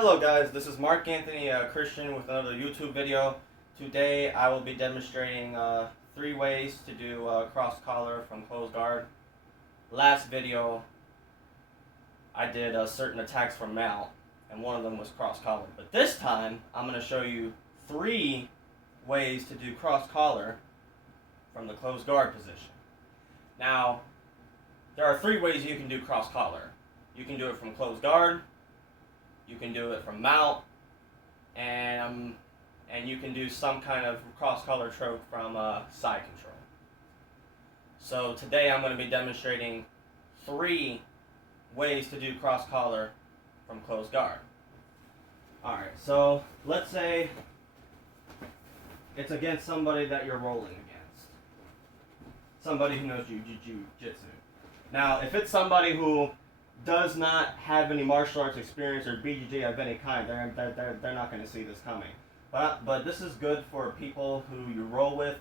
Hello guys, this is Mark Anthony Christian with another YouTube video. Today I will be demonstrating 3 ways to do cross collar from closed guard. Last video I did certain attacks from mount, and one of them was cross collar. But this time I'm going to show you 3 ways to do cross collar from the closed guard position. Now, there are 3 ways you can do cross collar. You can do it from closed guard, you can do it from mount, and you can do some kind of cross collar choke from side control. So today I'm going to be demonstrating 3 ways to do cross collar from closed guard. Alright, so let's say it's against somebody that you're rolling against. Somebody who knows jiu-jitsu. Now, if it's somebody who does not have any martial arts experience or BJJ of any kind, they're not going to see this coming. But this is good for people who you roll with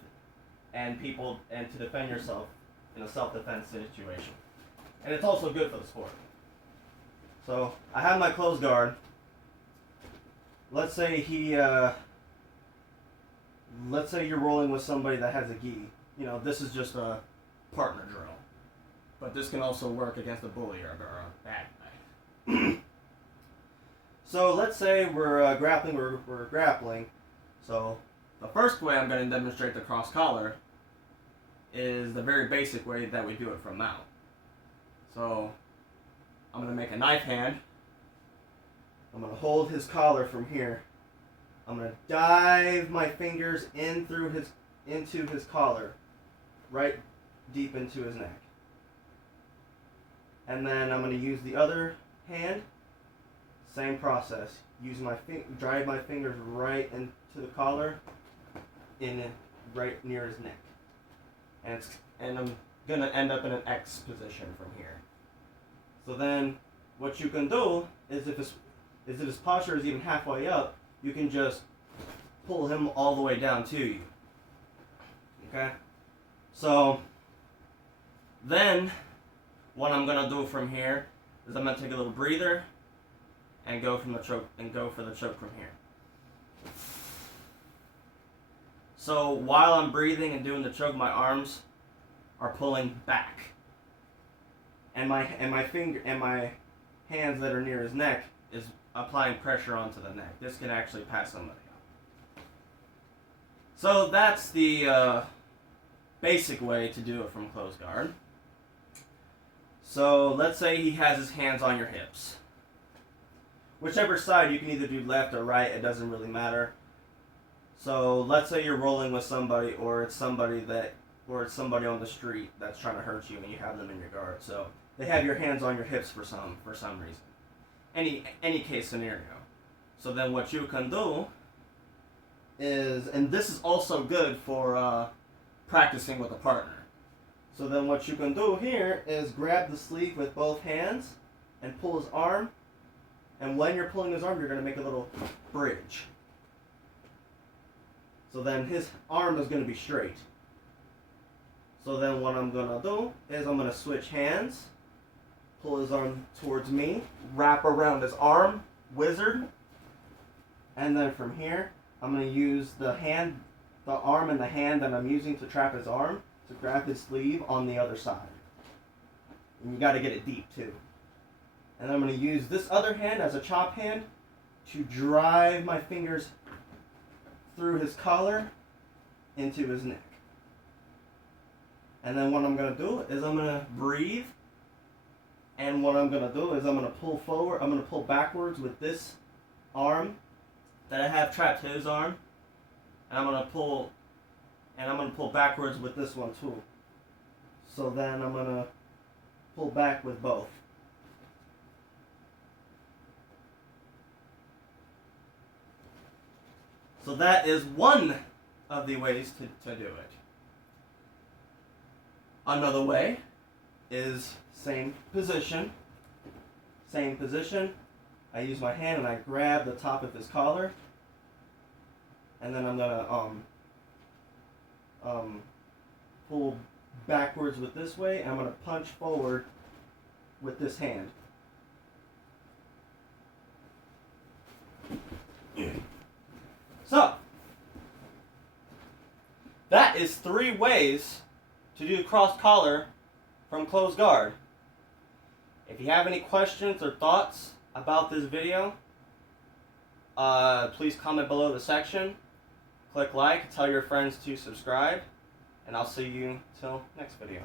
and to defend yourself in a self-defense situation. And it's also good for the sport. So I have my closed guard. Let's say let's say you're rolling with somebody that has a gi. You know, this is just a partner drill. But this can also work against a bully or a bad guy. So let's say we're grappling. We're grappling. So the first way I'm going to demonstrate the cross collar is the very basic way that we do it from mount. So I'm going to make a knife hand. I'm going to hold his collar from here. I'm going to dive my fingers into his collar, right deep into his neck. And then I'm going to use the other hand, same process. Use drive my fingers right into the collar, right near his neck. And I'm going to end up in an X position from here. So then what you can do is if his posture is even halfway up, you can just pull him all the way down to you. Okay? So then what I'm gonna do from here is I'm gonna take a little breather and go for the choke from here. So while I'm breathing and doing the choke, my arms are pulling back, and my hands that are near his neck is applying pressure onto the neck. This can actually pass somebody out. So that's the basic way to do it from closed guard. So let's say he has his hands on your hips. Whichever side, you can either do left or right, it doesn't really matter. So let's say you're rolling with somebody, or it's somebody on the street that's trying to hurt you and you have them in your guard. So they have your hands on your hips for some reason. Any case scenario. So then what you can do is, and this is also good for practicing with a partner. So then what you can do here is grab the sleeve with both hands and pull his arm. And when you're pulling his arm, you're going to make a little bridge. So then his arm is going to be straight. So then what I'm going to do is I'm going to switch hands, pull his arm towards me, wrap around his arm, wizard. And then from here, I'm going to use the arm and the hand that I'm using to trap his arm to grab his sleeve on the other side. And you got to get it deep too. And I'm going to use this other hand as a chop hand to drive my fingers through his collar into his neck. And then what I'm going to do is I'm going to breathe. And what I'm going to do is I'm going to pull forward. I'm going to pull backwards with this arm that I have trapped his arm. And I'm going to pull backwards with this one too. So then I'm going to pull back with both. So that is one of the ways to do it. Another way is same position. I use my hand and I grab the top of his collar. And then I'm going to pull backwards with this way, and I'm going to punch forward with this hand. that is 3 ways to do cross collar from closed guard. If you have any questions or thoughts about this video, please comment below the section. Click like, tell your friends to subscribe, and I'll see you till next video.